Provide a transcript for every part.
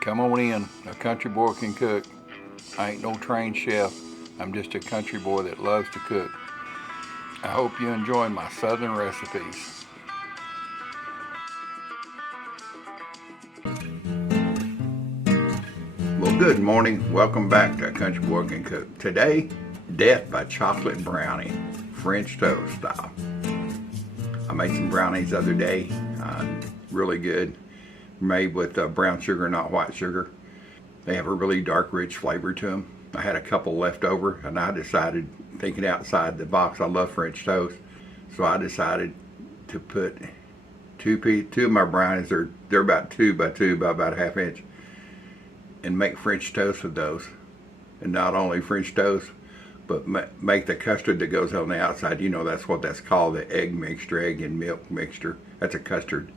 Come on in. A country boy can cook. I ain't no trained chef. I'm just a country boy that loves to cook. I hope you enjoy my southern recipes. Well, good morning. Welcome back to A Country Boy Can Cook. Today, death by chocolate brownie, French toast style. I made some brownies the other day, really good, made with brown sugar, not white sugar. They have a really dark, rich flavor to them. I had a couple left over, and I decided, thinking outside the box, I love French toast, so I decided to put two of my brownies. They're about 2 by 2 by about a ½ inch, and make French toast with those. And not only French toast, but make the custard that goes on the outside. You know, that's what that's called, the egg mixture, egg and milk mixture. That's a custard.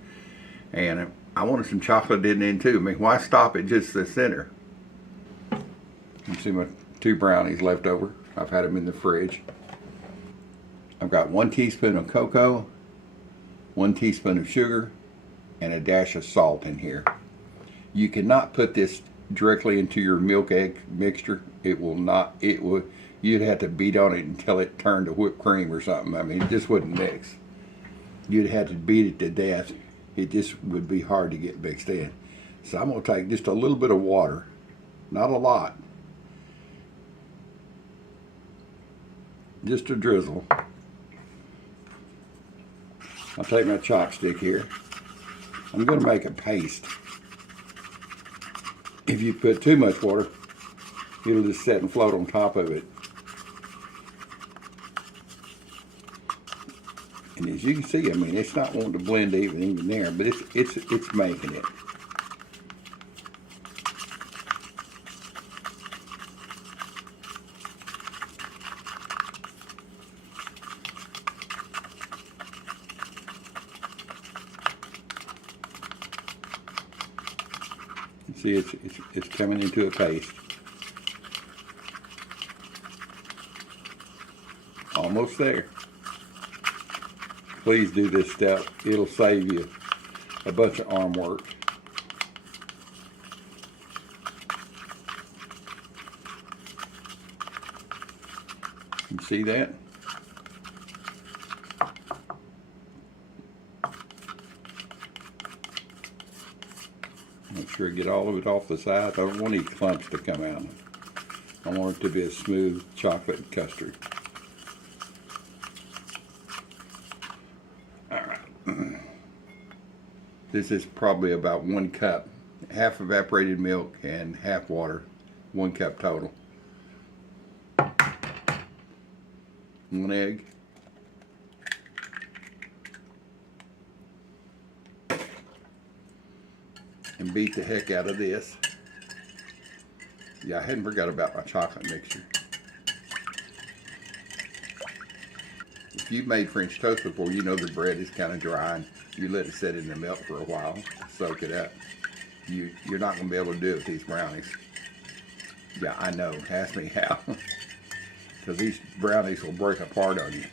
And I wanted some chocolate in it too. I mean, why stop at just the center? You see my 2 brownies left over. I've had them in the fridge. I've got 1 teaspoon of cocoa, 1 teaspoon of sugar, and a dash of salt in here. You cannot put this directly into your milk egg mixture. It will not, you'd have to beat on it until it turned to whipped cream or something. I mean, it just wouldn't mix. You'd have to beat it to death. It just would be hard to get mixed in. So I'm going to take just a little bit of water, not a lot, just a drizzle. I'll take my chopstick here. I'm going to make a paste. If you put too much water, it'll just sit and float on top of it. And as you can see, I mean, it's not wanting to blend even there, but it's making it. See, it's coming into a paste. Almost there. Please do this step. It'll save you a bunch of arm work. You see that? Make sure I get all of it off the side. I don't want any clumps to come out. I want it to be a smooth chocolate custard. Alright. This is probably about 1 cup. Half evaporated milk and half water. 1 cup total. 1 egg. And beat the heck out of this. Yeah, I hadn't forgot about my chocolate mixture. If you've made French toast before, you know the bread is kind of dry and you let it sit in the milk for a while to soak it up. You're not going to be able to do it with these brownies. Yeah, I know. Ask me how. Because these brownies will break apart on you.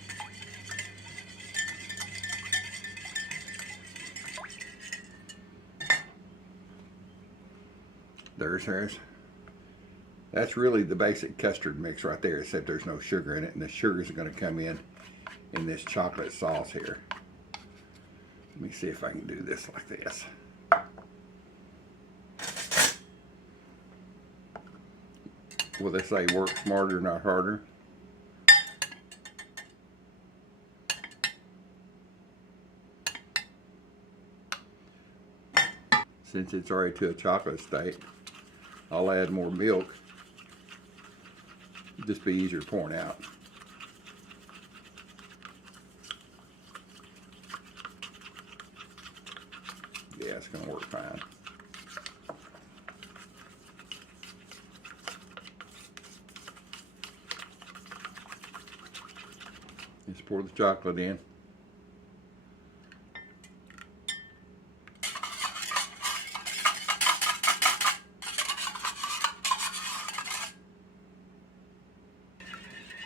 There's hers. That's really the basic custard mix right there, except there's no sugar in it, and the sugars are going to come in this chocolate sauce here. Let me see if I can do this like this. Well, they say work smarter, not harder. Since it's already to a chocolate state, I'll add more milk. It'll just be easier pouring out. Yeah, it's going to work fine. Just pour the chocolate in.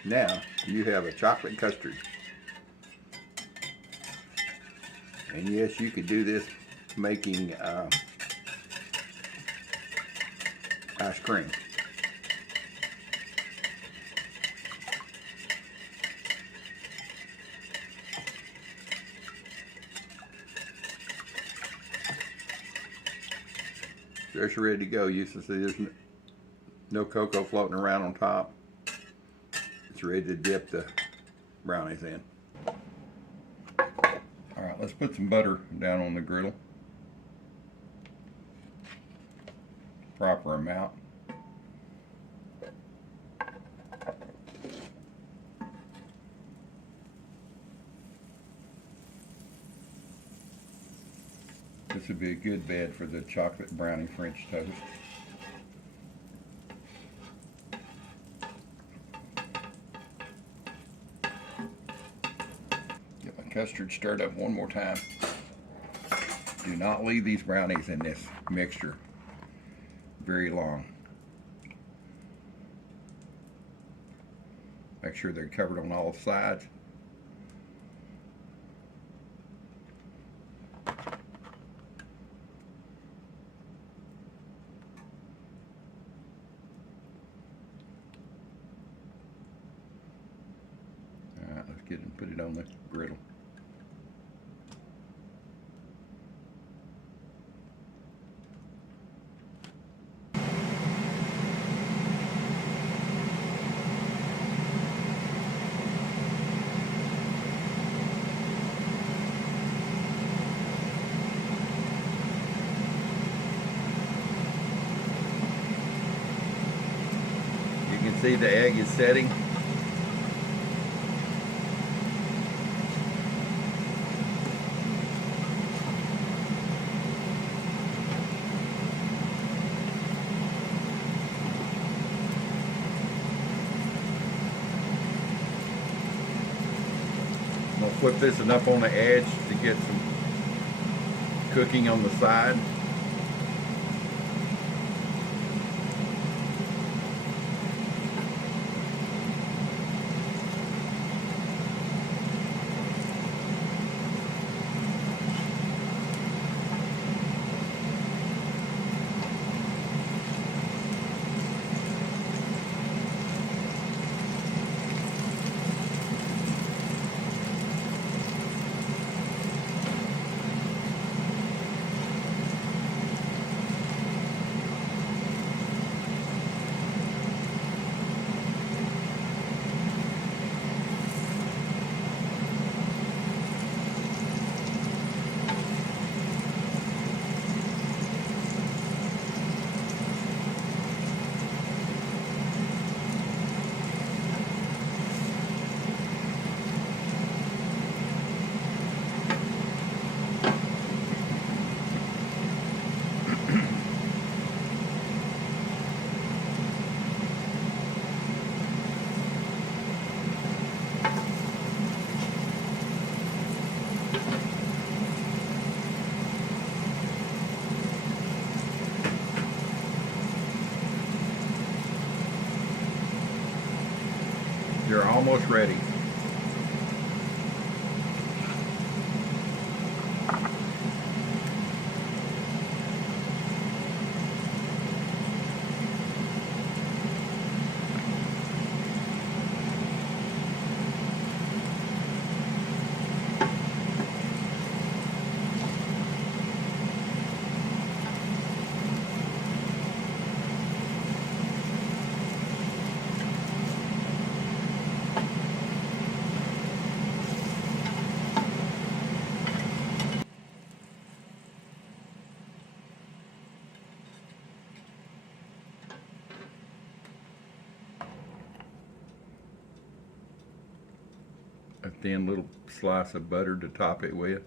Now you have a chocolate custard. And yes, you could do this making ice cream. It's ready to go. You can see there's no cocoa floating around on top. It's ready to dip the brownies in. All right, let's put some butter down on the griddle. Proper amount. This would be a good bed for the chocolate brownie French toast. Get my custard stirred up one more time. Do not leave these brownies in this mixture very long. Make sure they're covered on all sides. Alright, let's get it and put it on the griddle. You can see the egg is setting. I'm going to flip this enough on the edge to get some cooking on the side. You're almost ready. A thin little slice of butter to top it with.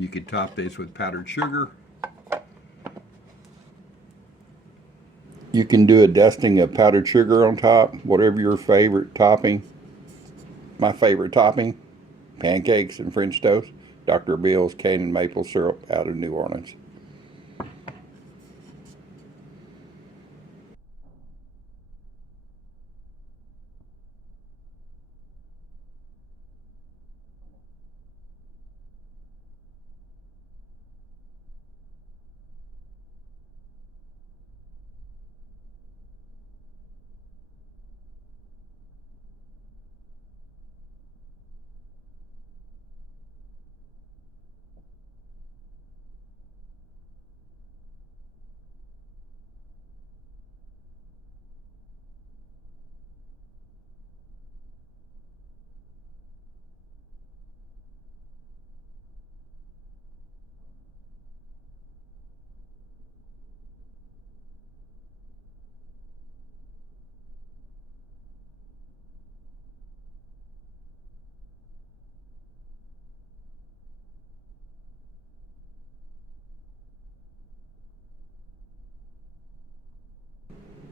You could top this with powdered sugar You can do a dusting of powdered sugar on top, whatever your favorite topping. My favorite topping, pancakes and French toast. Dr. Bill's Cajun maple syrup out of New Orleans.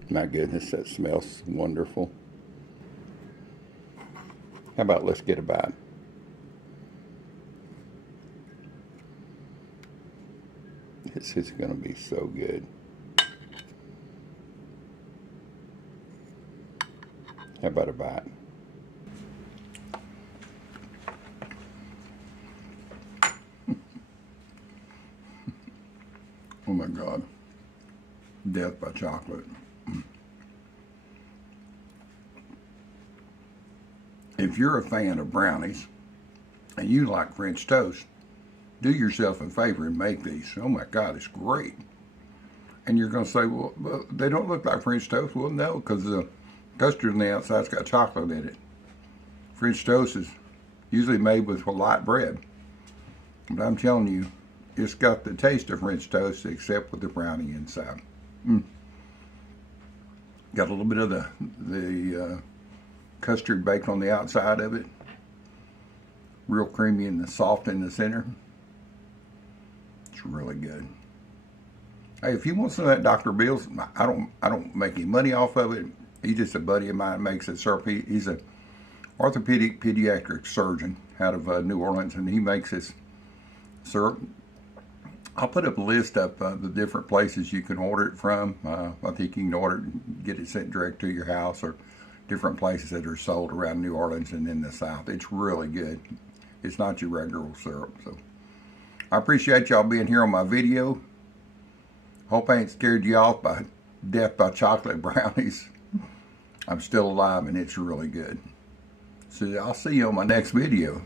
My goodness, that smells wonderful. How about let's get a bite? This is going to be so good. How about a bite? Oh my God. Death by chocolate. If you're a fan of brownies and you like French toast, do yourself a favor and make these. Oh my God, it's great. And you're going to say, well, they don't look like French toast. Well, no, because the custard on the outside's got chocolate in it. French toast is usually made with light bread. But I'm telling you, it's got the taste of French toast except with the brownie inside. Got a little bit of the custard baked on the outside of it. Real creamy and soft in the center. It's really good. Hey, if you want some of that Dr. Bill's, I don't make any money off of it. He's just a buddy of mine that makes it syrup. He's a orthopedic pediatric surgeon out of New Orleans, and he makes this syrup. I'll put up a list of the different places you can order it from. I think you can order it, get it sent direct to your house, or different places that are sold around New Orleans and in the South. It's really good. It's not your regular syrup. So I appreciate y'all being here on my video. Hope I ain't scared you off by death by chocolate brownies. I'm still alive and it's really good. So I'll see you on my next video.